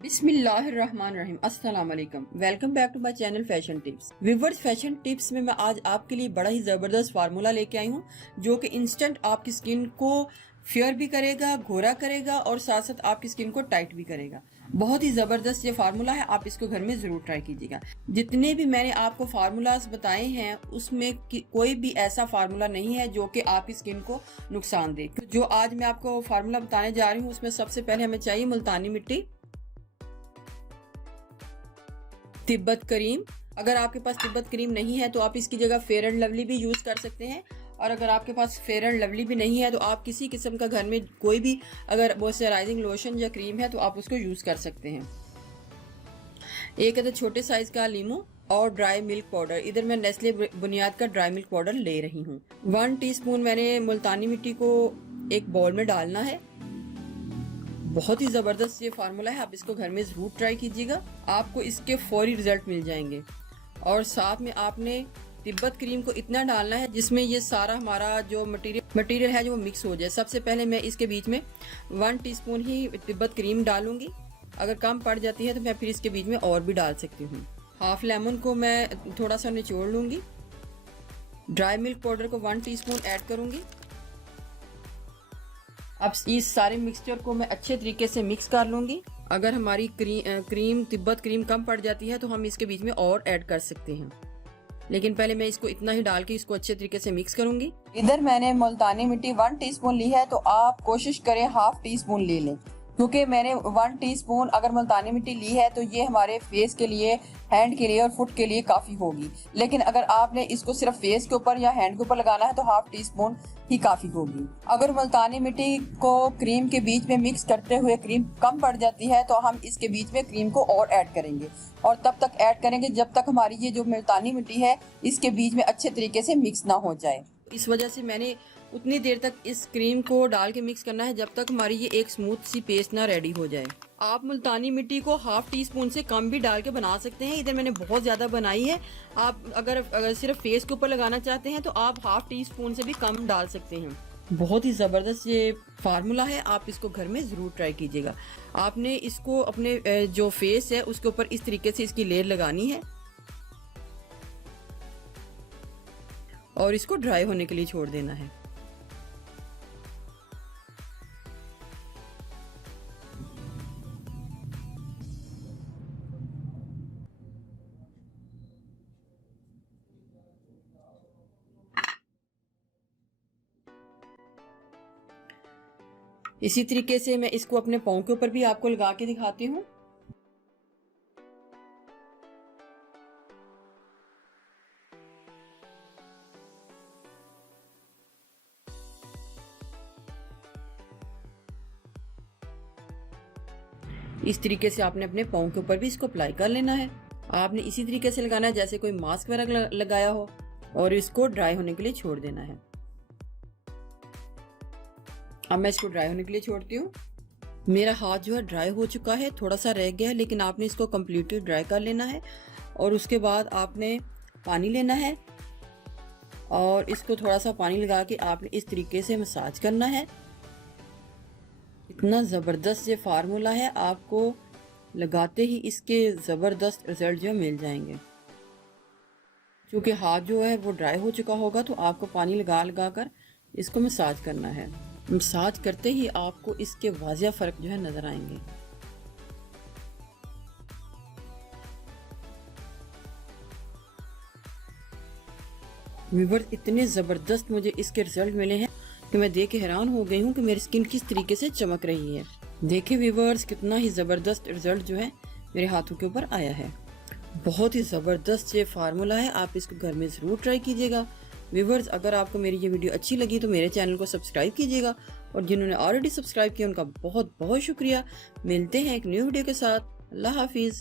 बिस्मिल्लाहिर्रहमानिर्रहीम। अस्सलाम वालेकुम। Welcome back to my channel fashion tips. Viewers, fashion tips में मैं आज आपके लिए बड़ा ही ज़बरदस्त फार्मूला लेके आई हूँ जो कि इंस्टेंट आपकी स्किन को फेयर भी करेगा, गोरा करेगा और साथ साथ आपकी स्किन को टाइट भी करेगा। बहुत ही ज़बरदस्त ये फार्मूला है, आप इसको घर में ज़रूर ट्राई कीजिएगा। जितने भी मैंने आपको फार्मूलाज बताए हैं उसमें कोई भी ऐसा फार्मूला नहीं है जो कि आपकी स्किन को नुकसान दे। जो आज मैं आपको फार्मूला बताने जा रही हूँ उसमें सबसे पहले हमें चाहिए मुल्तानी मिट्टी, तिब्बत क्रीम। अगर आपके पास तिब्बत क्रीम नहीं है तो आप इसकी जगह फेयर एंड लवली भी यूज़ कर सकते हैं, और अगर आपके पास फेयर एंड लवली भी नहीं है तो आप किसी किस्म का घर में कोई भी अगर मॉइस्चराइजिंग लोशन या क्रीम है तो आप उसको यूज़ कर सकते हैं। एक अदद छोटे साइज़ का लीमू और ड्राई मिल्क पाउडर। इधर मैं नेस्ले बुनियाद का ड्राई मिल्क पाउडर ले रही हूँ। 1 टीस्पून मैंने मुल्तानी मिट्टी को एक बाउल में डालना है। बहुत ही ज़बरदस्त ये फार्मूला है, आप इसको घर में ज़रूर ट्राई कीजिएगा, आपको इसके फौरी रिजल्ट मिल जाएंगे। और साथ में आपने तिब्बत क्रीम को इतना डालना है जिसमें ये सारा हमारा जो मटेरियल है जो मिक्स हो जाए। सबसे पहले मैं इसके बीच में 1 टीस्पून ही तिब्बत क्रीम डालूंगी। अगर कम पड़ जाती है तो मैं फिर इसके बीच में और भी डाल सकती हूँ। हाफ लेमन को मैं थोड़ा सा निचोड़ लूँगी। ड्राई मिल्क पाउडर को 1 टीस्पून ऐड करूँगी। अब इस सारे मिक्सचर को मैं अच्छे तरीके से मिक्स कर लूँगी। अगर हमारी क्रीम तिब्बत क्रीम कम पड़ जाती है तो हम इसके बीच में और ऐड कर सकते हैं, लेकिन पहले मैं इसको इतना ही डाल के इसको अच्छे तरीके से मिक्स करूँगी। इधर मैंने मुल्तानी मिट्टी 1 टीस्पून ली है, तो आप कोशिश करें हाफ टीस्पून ले लें, क्योंकि मैंने 1 टीस्पून अगर मुल्तानी मिट्टी ली है तो ये हमारे फेस के लिए, हैंड के लिए और फुट के लिए काफ़ी होगी। लेकिन अगर आपने इसको सिर्फ फेस के ऊपर या हैंड के ऊपर लगाना है तो हाफ टीस्पून ही काफ़ी होगी। अगर मुल्तानी मिट्टी को क्रीम के बीच में मिक्स करते हुए क्रीम कम पड़ जाती है तो हम इसके बीच में क्रीम को और ऐड करेंगे, और तब तक ऐड करेंगे जब तक हमारी ये जो मुल्तानी मिट्टी है इसके बीच में अच्छे तरीके से मिक्स ना हो जाए। इस वजह से मैंने उतनी देर तक इस क्रीम को डाल के मिक्स करना है जब तक हमारी ये एक स्मूथ सी पेस्ट ना रेडी हो जाए। आप मुल्तानी मिट्टी को हाफ टीस्पून से कम भी डाल के बना सकते हैं। इधर मैंने बहुत ज़्यादा बनाई है। आप अगर सिर्फ फेस के ऊपर लगाना चाहते हैं तो आप हाफ टीस्पून से भी कम डाल सकते हैं। बहुत ही ज़बरदस्त ये फार्मूला है, आप इसको घर में ज़रूर ट्राई कीजिएगा। आपने इसको अपने जो फेस है उसके ऊपर इस तरीके से इसकी लेयर लगानी है और इसको ड्राई होने के लिए छोड़ देना है। इसी तरीके से मैं इसको अपने पाँव के ऊपर भी आपको लगा के दिखाती हूँ। इस तरीके से आपने अपने पाँव के ऊपर भी इसको अप्लाई कर लेना है। आपने इसी तरीके से लगाना है जैसे कोई मास्क वगैरह लगाया हो, और इसको ड्राई होने के लिए छोड़ देना है। अब मैं इसको ड्राई होने के लिए छोड़ती हूँ। मेरा हाथ जो है ड्राई हो चुका है, थोड़ा सा रह गया है, लेकिन आपने इसको कम्प्लीटली ड्राई कर लेना है। और उसके बाद आपने पानी लेना है और इसको थोड़ा सा पानी लगा के आपने इस तरीके से मसाज करना है। इतना ज़बरदस्त ये फार्मूला है, आपको लगाते ही इसके ज़बरदस्त रिजल्ट जो मिल जाएंगे। क्योंकि हाथ जो है वो ड्राई हो चुका होगा तो आपको पानी लगा लगा कर इसको मसाज करना है। मसाज करते ही आपको इसके वाज़िया फ़र्क जो है नज़र आएंगे। व्यूअर्स, इतने ज़बरदस्त मुझे इसके रिजल्ट मिले हैं कि मैं देख के हैरान हो गई हूँ कि मेरी स्किन किस तरीके से चमक रही है। देखिए व्यूअर्स, कितना ही ज़बरदस्त रिजल्ट जो है मेरे हाथों के ऊपर आया है। बहुत ही ज़बरदस्त ये फार्मूला है, आप इसको घर में ज़रूर ट्राई कीजिएगा। व्यूअर्स, अगर आपको मेरी ये वीडियो अच्छी लगी तो मेरे चैनल को सब्सक्राइब कीजिएगा, और जिन्होंने ऑलरेडी सब्सक्राइब किया उनका बहुत बहुत शुक्रिया। मिलते हैं एक न्यू वीडियो के साथ। अल्लाह हाफिज़।